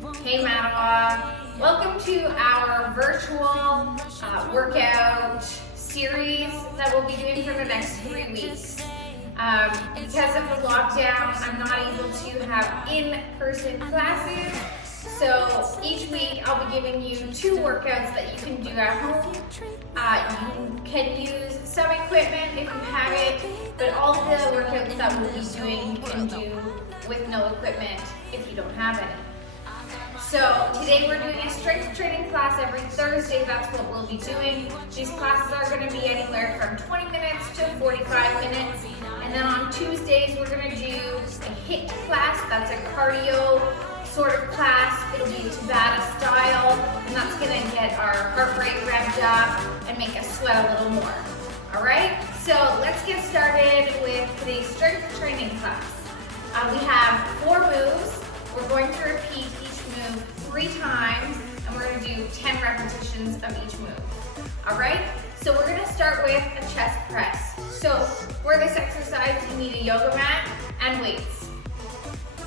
Hey Mattawa, welcome to our virtual workout series that we'll be doing for the next 3 weeks. Because of the lockdown, I'm not able to have in-person classes, so each week I'll be giving you 2 workouts that you can do at home. You can use some equipment if you have it, but all the workouts that we'll be doing you can do with no equipment if you don't have any. So today we're doing a strength training class every Thursday. That's what we'll be doing. These classes are going to be anywhere from 20 minutes to 45 minutes. And then on Tuesdays we're going to do a HIIT class. That's a cardio sort of class. It'll be Tabata style, and that's going to get our heart rate revved up and make us sweat a little more. All right, so let's get started with today's strength training class. We have 4 moves. We're going to repeat each move 3 times, and we're going to do 10 repetitions of each move. All right, so we're going to start with a chest press. So for this exercise, you need a yoga mat and weights.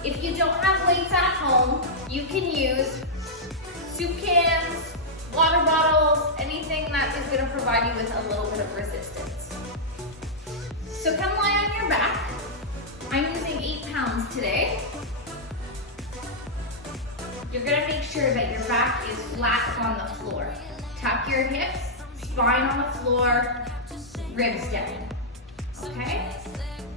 If you don't have weights at home, you can use soup cans, water bottles, anything that is going to provide you with a little bit of resistance. So come lie on your back. I'm using 8 pounds today. You're gonna make sure that your back is flat on the floor. Tuck your hips, spine on the floor, ribs down, okay?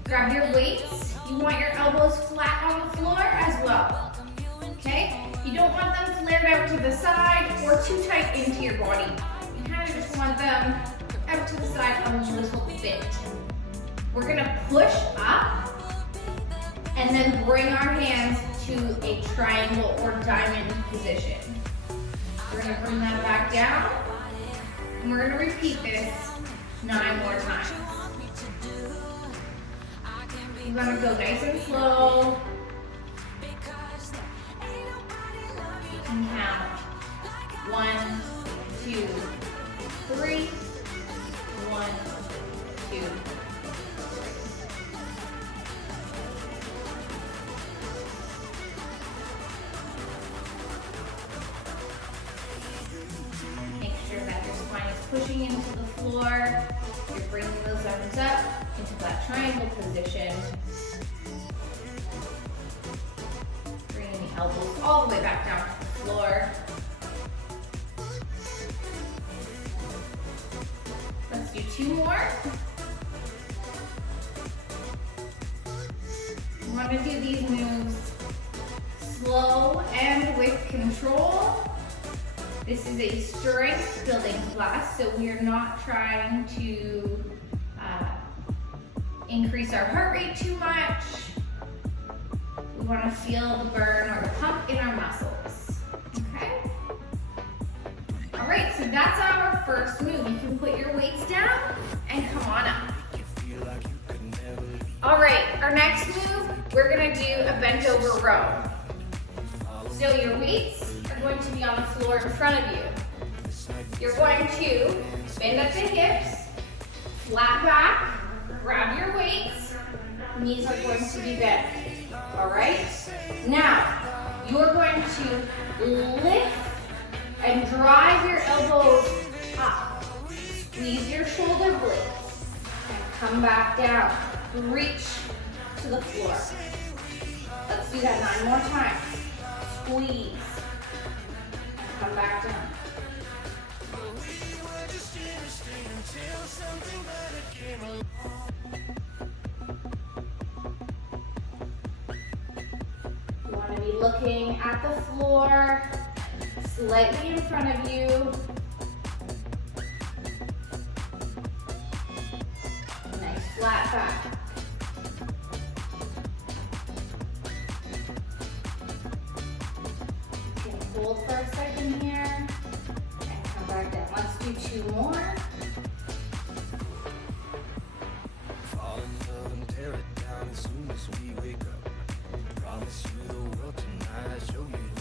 Grab your weights. You want your elbows flat on the floor as well, okay? You don't want them flared out to the side or too tight into your body. You kind of just want them out to the side a little bit. We're gonna push up and then bring our hands to a triangle or diamond position. We're gonna bring that back down, and we're gonna repeat this 9 more times. You're gonna go nice and slow. You can count 1, 2, 3, 1, 2, 3. Pushing into the floor, you're bringing those arms up into that triangle position. Bringing the elbows all the way back down to the floor. Let's do 2 more. You want to do these moves slow and with control. This is a strength building class, so we are not trying to increase our heart rate too much. We want to feel the burn or the pump in our muscles, okay? All right, so that's our first move. You can put your weights down and come on up. All right, our next move, we're gonna do a bent over row. So your weights are going to be on the floor in front of you. You're going to bend at the hips, flat back, grab your weights, knees are going to be bent. All right? Now, you're going to lift and drive your elbows up. Squeeze your shoulder blades and come back down. Reach to the floor. Let's do that 9 more times. Squeeze. Come back down. You want to be looking at the floor, slightly in front of you. Nice flat back. Hold for a second here and come back down. Let's do 2 more.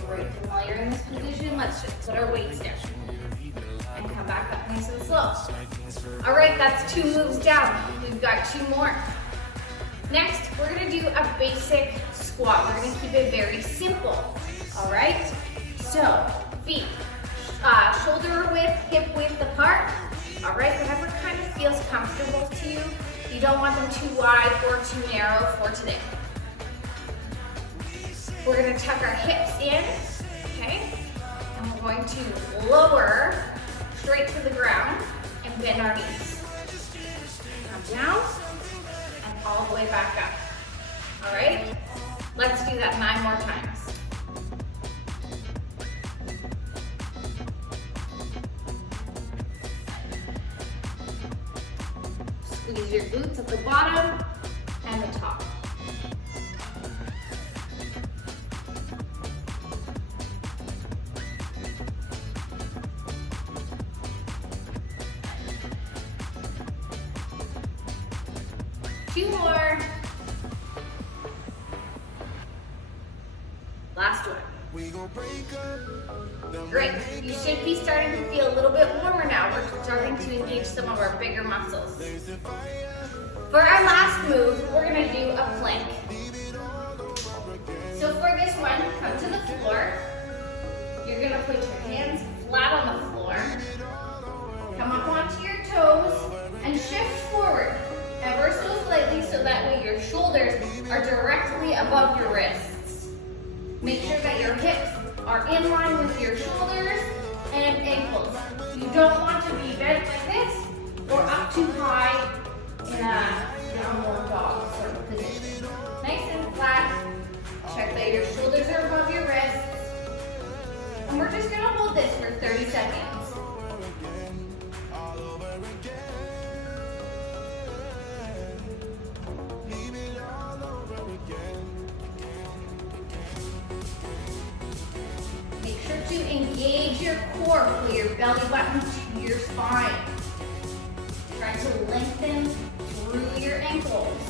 Great. And while you're in this position, let's just put our weights down and come back up nice and slow. All right, that's 2 moves down. We've got 2 more. Next, we're gonna do a basic squat. We're gonna keep it very simple. All right, so feet, shoulder width, hip width apart. All right, whatever kind of feels comfortable to you. You don't want them too wide or too narrow for today. We're gonna tuck our hips in, okay? And we're going to lower straight to the ground and bend our knees. Come down and all the way back up. All right? Let's do that 9 more times. Squeeze your glutes at the bottom and the top. Two more. Last one. Great. You should be starting to feel a little bit warmer now. We're starting to engage some of our bigger muscles. For our last move, we're going to do a plank. So for this one, come to the floor. You're going to put your hands flat on the floor. Come up onto your toes and shift forward ever so slightly so that way your shoulders are directly above your wrists. Make sure that your hips are in line with your shoulders and ankles. You don't want to be bent like this or up too high in a downward dog sort of position. Nice and flat. Check that your shoulders are above your wrists. And we're just gonna hold this for 30 seconds. Make sure to engage your core, pull your belly button to your spine. Try to lengthen through your ankles.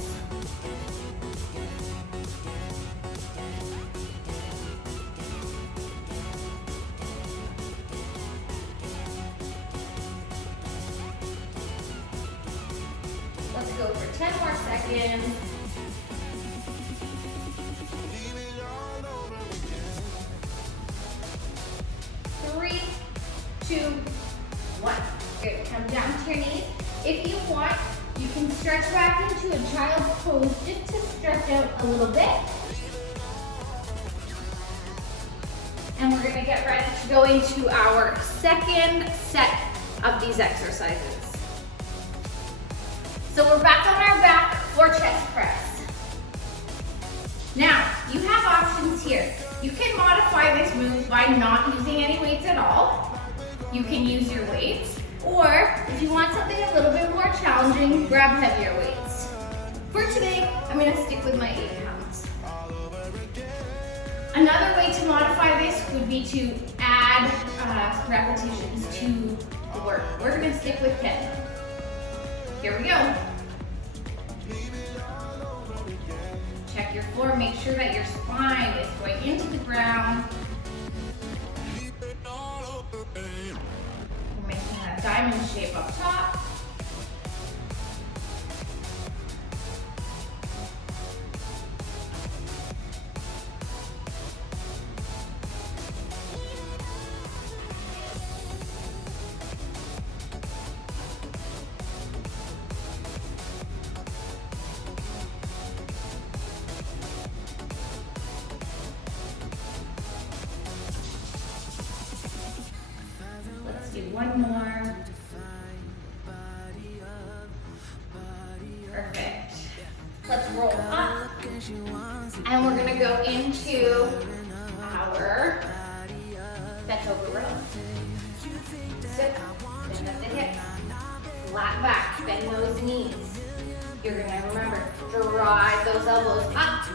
Let's go for 10 more seconds. Three, two, one. Good. Come down to your knees. If you want, you can stretch back into a child's pose just to stretch out a little bit. And we're going to get ready to go into our second set of these exercises. So we're back on our back for chest press. Now, you have options here. You can modify this move by not using any weights at all. You can use your weights, or if you want something a little bit more challenging, grab heavier weights. For today, I'm going to stick with my 8 pounds. Another way to modify this would be to add repetitions to the work. We're going to stick with 10. Here we go. Check your floor, make sure that your spine is going into the ground. We're making a diamond shape up top. Do one more. Perfect. Let's roll up. And we're gonna go into our bent over row. Sit, bend at the hips, flat back, bend those knees. You're gonna remember, drive those elbows up,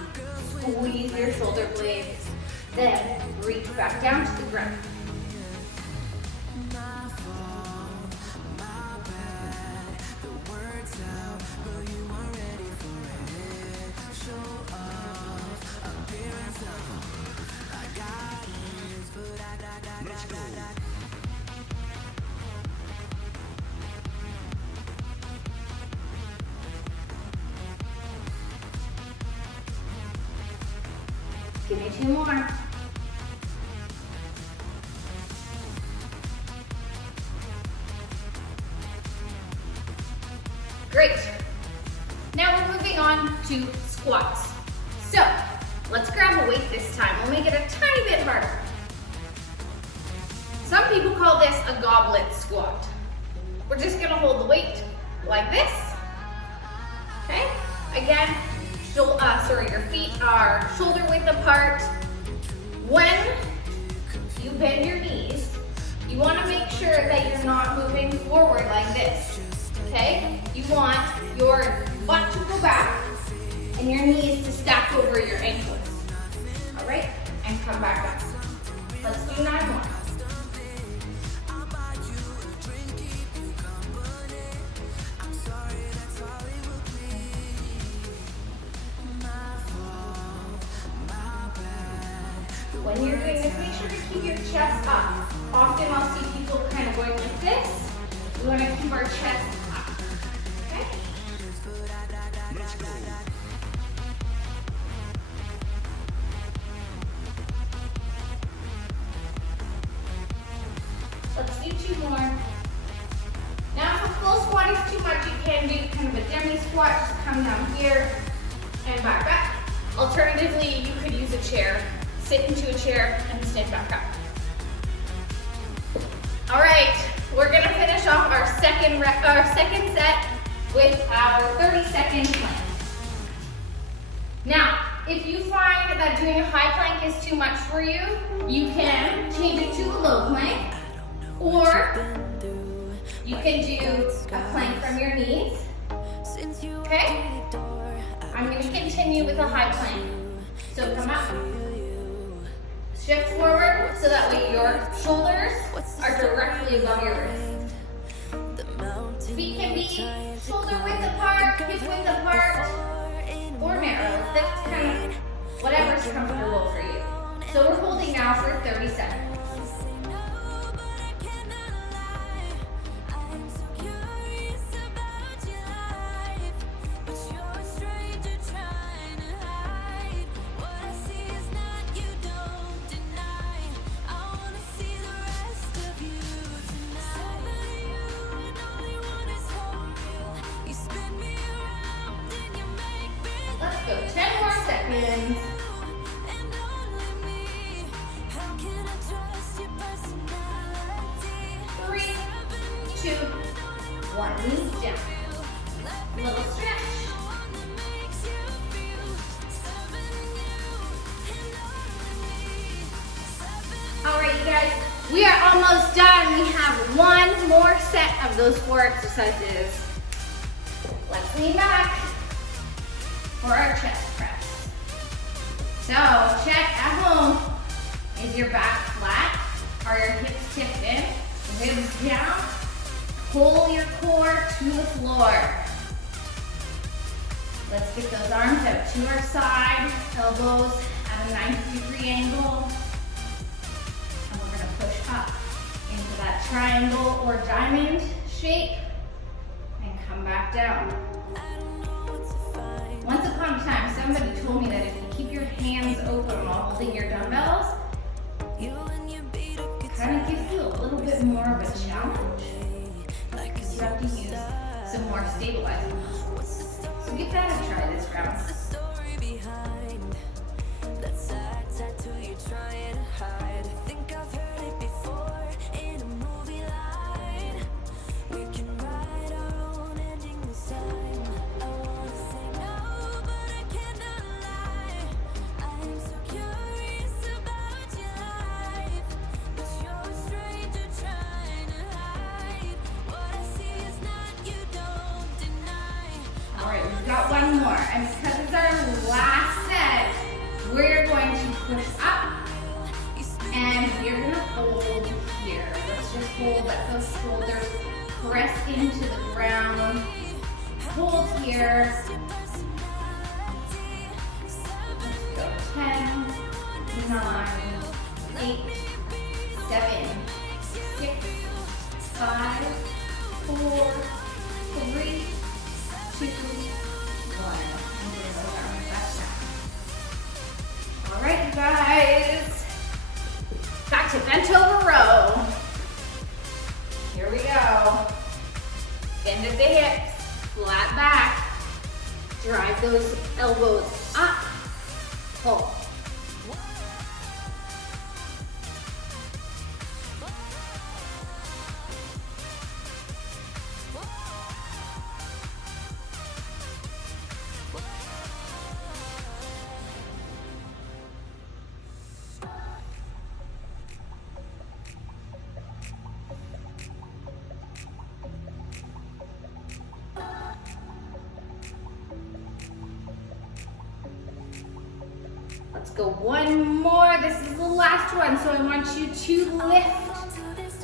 squeeze your shoulder blades, then reach back down to the ground. Give me 2 more. Great. Now we're moving on to squats. So let's grab a weight this time. We'll make it a tiny bit harder. Some people call this a goblet squat. We're just gonna hold the weight like this. Okay? Again, your feet are shoulder width apart. When you bend your knees, you wanna make sure that you're not moving forward like this. Okay? You want your butt to go back and your knees to stack over your ankles. All right? And come back up. Let's do 9 more. When you're doing this, make sure to keep your chest up. Often I'll see people kind of going like this. We want to keep our chest up. Okay? Let's do 2 more. Now if a full squat is too much, you can do kind of a demi squat. Just come down here and back up. Alternatively, you could use a chair. Sit into a chair and stand back up. All right, we're gonna finish off our second set with our 30-second plank. Now, if you find that doing a high plank is too much for you, you can change it to a low plank, or you can do a plank from your knees. Okay? I'm gonna continue with a high plank. So come up. Shift forward so that way your shoulders are directly above your wrist. Feet can be shoulder width apart, hip width apart, or narrow. That's kind of whatever's comfortable for you. So we're holding now for 30 seconds. Let's go, 10 more seconds. 3, 2, 1, knees down. Little stretch. All right, you guys, we are almost done. We have 1 more set of those 4 exercises. Let's lean back for our chest press. So check at home. Is your back flat? Are your hips tipped in? Ribs down? Pull your core to the floor. Let's get those arms out to our side, elbows at a 90-degree angle. And we're gonna push up into that triangle or diamond shape and come back down. Once upon a time, somebody told me that if you keep your hands open while holding your dumbbells, it kind of gives you a little bit more of a challenge. Because you have to use some more stabilizing muscles. So give that a try this round. Got 1 more, and because it's our last set, we're going to push up, and we're going to hold here. Let's just hold, let those shoulders press into the ground. Hold here. Let's go, 10, 9, 8, 7, 6, 5, 4, 3, 2, all right, you guys, back to bent over row. Here we go. Bend at the hips, flat back. Drive those elbows up, pull. Let's go one more. This is the last one, so I want you to lift.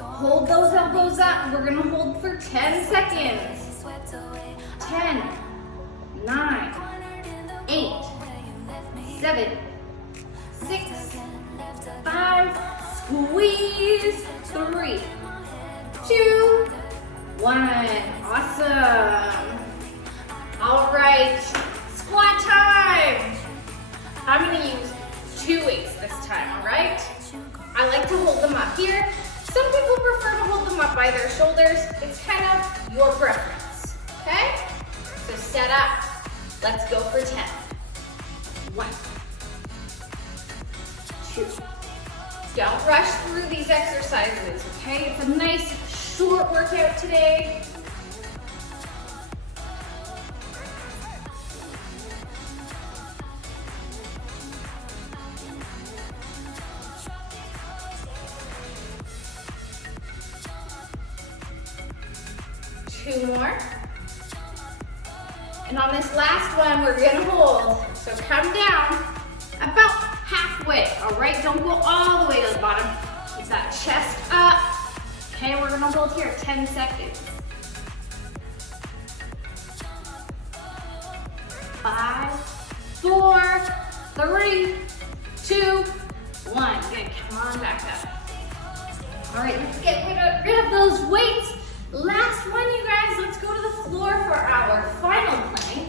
Hold those elbows up. We're gonna hold for 10 seconds. 10, 9, 8, 7, 6, 5, squeeze, 3, 2, 1. Awesome. All right, squat time. I'm gonna use 2 weights this time, all right? I like to hold them up here. Some people prefer to hold them up by their shoulders. It's kind of your preference, okay? So set up. Let's go for 10. 1, 2. Don't rush through these exercises, okay? It's a nice short workout today. 2 more. And on this last one, we're gonna hold. So come down about halfway, all right? Don't go all the way to the bottom. Keep that chest up. Okay, we're gonna hold here 10 seconds. 5, 4, 3, 2, 1. Good, come on back up. All right, let's get rid of those weights. Last one, you guys. Let's go to the floor for our final plank.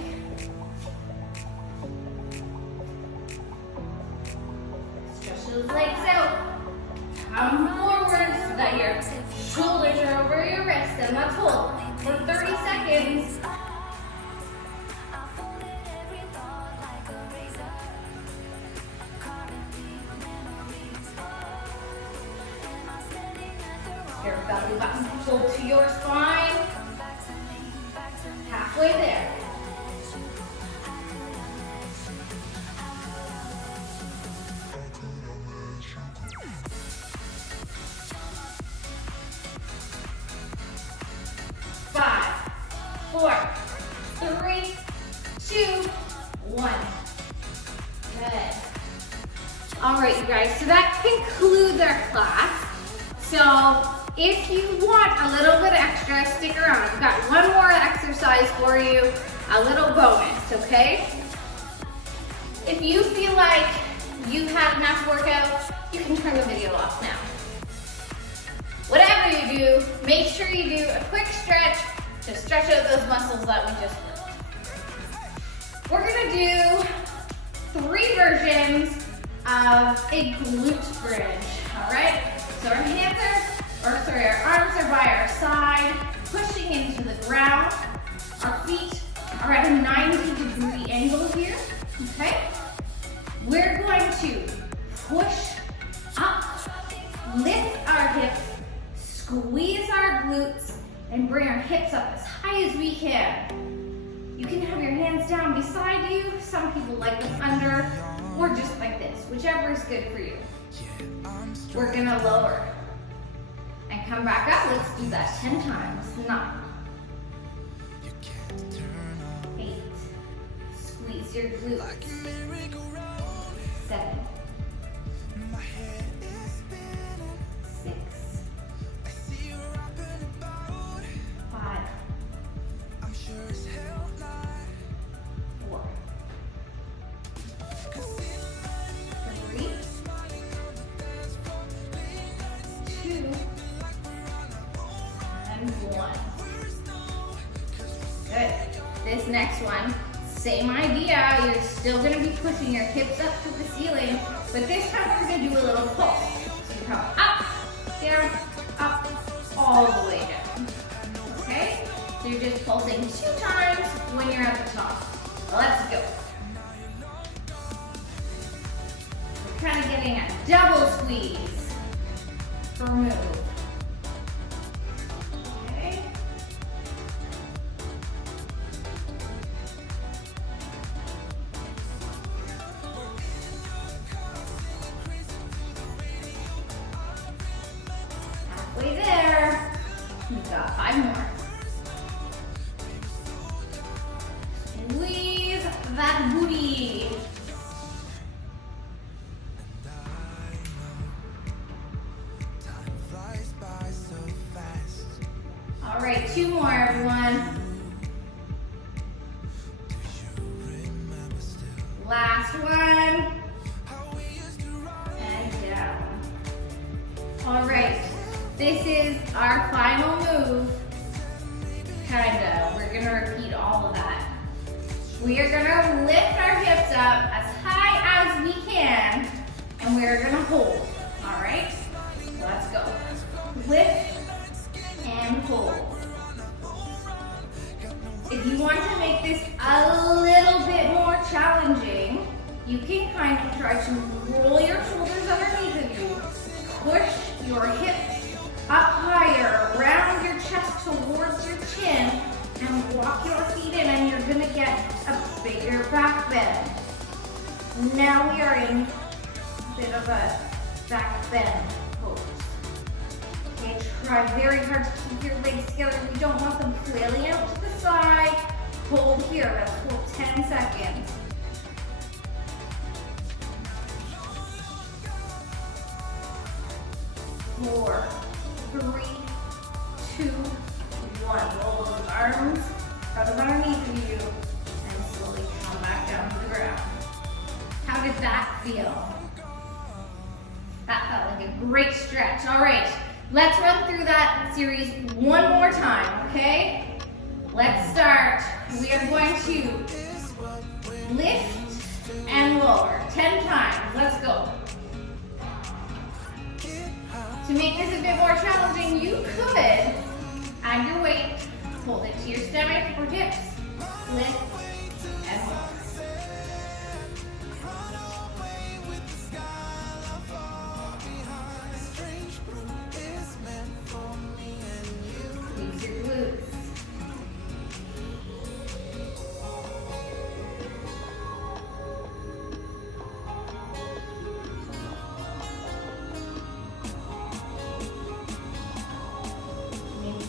Stretch those legs out. Come forward so that your shoulders are over your wrists. And let's hold for 30 seconds. Your belly button pulled to your spine. Halfway there. Five, 4, 3, 2, 1. Good. All right, you guys, so that concludes our class. So if you want a little bit extra, stick around. I've got one more exercise for you, a little bonus, okay? If you feel like you've had enough workout, you can turn the video off now. Whatever you do, make sure you do a quick stretch to stretch out those muscles that we just worked. We're gonna do 3 versions of a glute bridge, all right? So our our arms are by our side, pushing into the ground. Our feet are at a 90-degree angle here, okay? We're going to push up, lift our hips, squeeze our glutes, and bring our hips up as high as we can. You can have your hands down beside you. Some people like them under, or just like this, whichever is good for you. We're gonna lower and come back up. Let's do that 10 times. 9, 8, squeeze your glutes. 7, 6, 5, 4, 3, 2, and 1. Good. This next one, same idea. You're still going to be pushing your hips up to the ceiling, but this time we're going to do a little pulse. So you come up, down, up, all the way down. Okay? So you're just pulsing 2 times. squeeze per move. Okay. Halfway there. We've got 5 more. Squeeze that booty. All right, 2 more, everyone. Last one. And down. All right, this is our final move. Kinda, we're gonna repeat all of that. We are gonna lift our hips up as high as we can, and we're gonna hold, all right? Let's go. Lift and hold. If you want to make this a little bit more challenging, you can kind of try to roll your shoulders underneath of you, push your hips up higher, around your chest towards your chin, and walk your feet in, and you're gonna get a bigger back bend. Now we are in a bit of a back bend pose. Okay, try very hard to keep your legs together. We don't want them flailing out to the side. Hold here, let's hold 10 seconds. Four, 3, 2, 1. Roll those arms out of underneath of you and slowly come back down to the ground. How did that feel? That felt like a great stretch. All right, let's run through that series one more time, okay? Let's start. We are going to lift and lower 10 times. Let's go. To make this a bit more challenging, you could add your weight, hold it to your stomach or hips, lift and hold. Squeeze your glutes.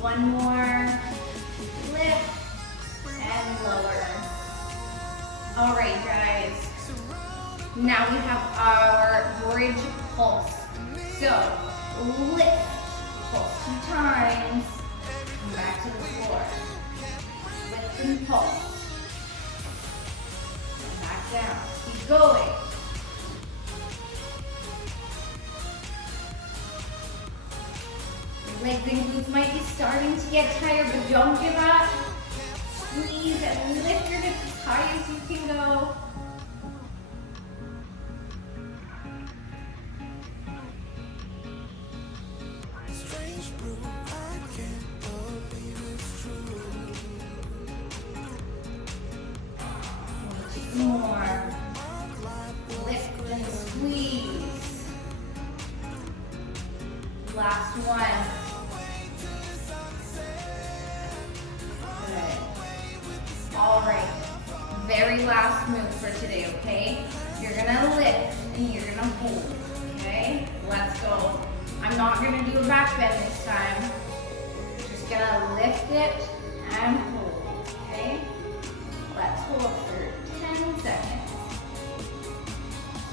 One more, lift and lower. All right, guys. Now we have our bridge pulse. So, lift, pulse 2 times, come back to the floor. Lift and pulse. Come back down, keep going. Legs and glutes might be starting to get tired, but don't give up. Squeeze and lift your hips as high as you can go. More. Lift and squeeze. Last one. Good. All right. Very last move for today, okay? You're gonna lift and you're gonna hold, okay? Let's go. I'm not gonna do a back bend this time. Just gonna lift it and hold, okay? Let's hold for 10 seconds.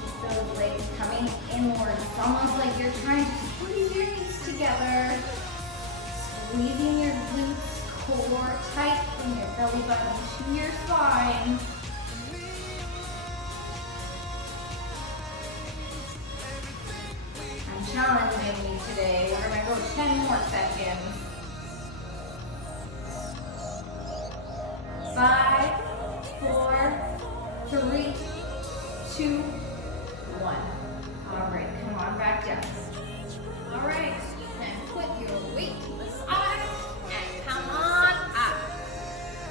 Keep those legs coming inward. It's almost like you're trying to squeeze your knees together. Squeezing your glutes, core tight, and your belly button to your spine. I'm challenging you today. We're gonna go 10 more seconds. 5, 4, 3, 2, 1. All right, come on back down. All right, and put your weight to the side and come on up.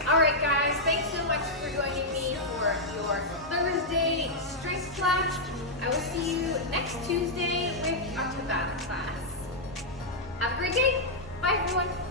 All right, guys, thanks so much for joining me for your Thursday strength class. I will see you next Tuesday with our Have a great day. Bye, everyone.